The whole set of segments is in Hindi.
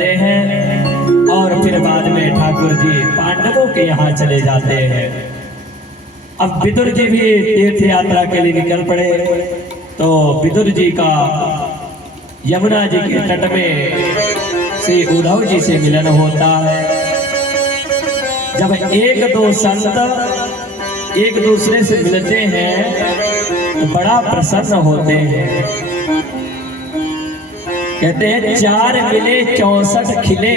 करते हैं और फिर बाद में ठाकुर जी पांडवों के यहाँ चले जाते हैं। अब विदुर जी भी तीर्थ यात्रा के लिए निकल पड़े। तो विदुर जी का यमुना जी के तट में श्री उद्धव जी से मिलन होता है। जब एक दो संत एक दूसरे से मिलते हैं तो बड़ा प्रसन्न होते हैं। कहते हैं 4 मिले 64 खिले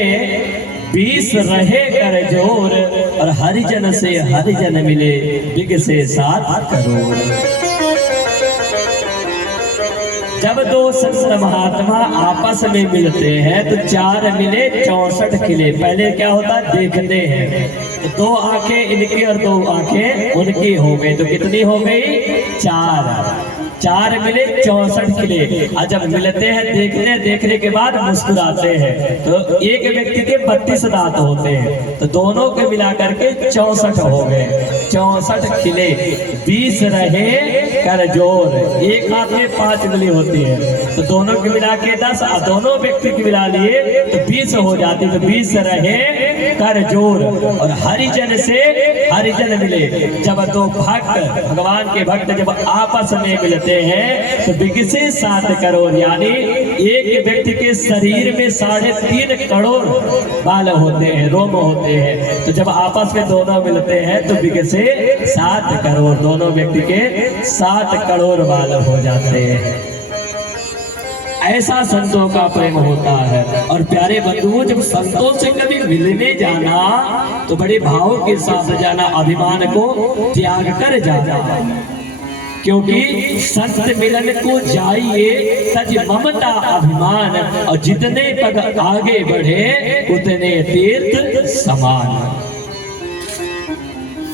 20 रहे कर जोर और हरिजन से हरिजन मिले बिग से 7 करोड़। जब दो संत महात्मा आपस में मिलते हैं तो 4 मिले 64 खिले। पहले क्या होता देखते हैं तो 2 आंखें इनकी और 2 आंखें उनकी हो गई तो कितनी हो गई 4 मिले 64 खिले। और जब मिलते हैं देखने के बाद मुस्कुराते हैं तो एक व्यक्ति के 32 दांत होते हैं तो दोनों के मिलाकर के 64 हो गए। 64 खिले 20 रहे कर जोर। एक हाथ में 5 उंगली होती है तो दोनों के मिला के 10 और दोनों व्यक्ति के मिला लिए तो 20 हो जाती। तो 20 रहे कर जोर और हरिजन से हरिजन मिले। जब 2 भक्त भगवान के भक्त जब आपस में मिलते हैं तो बिग से 7 करोड़। यानी एक व्यक्ति के शरीर में 3.5 करोड़ बाल होते हैं, रोम होते हैं। तो जब आपस में दोनों मिलते हैं तो बिग से 7 करोड़, दोनों व्यक्ति के 7 करोड़ बाल हो जाते हैं। ऐसा संतों का प्रेम होता है। और प्यारे बंधुओं जब संतों से कभी मिलने जाना तो बड़े भाव के साथ जाना, अभिमान को त्याग कर जाना। क्योंकि संत मिलन को जाइए तज ममता अभिमान और जितने पग आगे बढ़े उतने तीर्थ समान।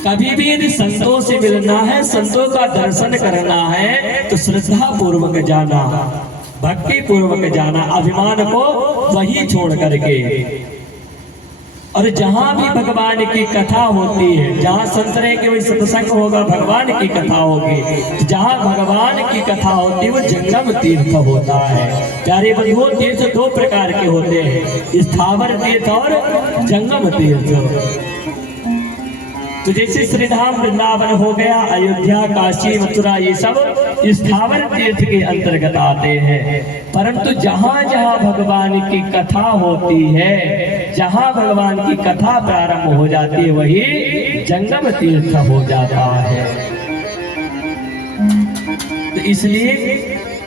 कभी भी यदि संतों से मिलना है, संतों का दर्शन करना है तो श्रद्धा पूर्वक जाना, भक्ति पूर्वक जाना, अभिमान को वही छोड़ करके। और जहां भी भगवान की कथा होती है, जहां संतरे के वही सत्संग होगा, भगवान की कथा होगी, जहां भगवान की कथा होती है वो जंगम तीर्थ होता है। प्यारे बंधुओं तीर्थ 2 प्रकार के होते हैं, स्थावर तीर्थ और जंगम तीर्थ। तो जैसे श्रीधाम वृंदावन हो गया, अयोध्या काशी मथुरा ये सब स्थावर तीर्थ के अंतर्गत आते हैं। परंतु जहां जहां भगवान की कथा होती है, जहां भगवान की कथा प्रारंभ हो जाती है वही जंगम तीर्थ हो जाता है। तो इसलिए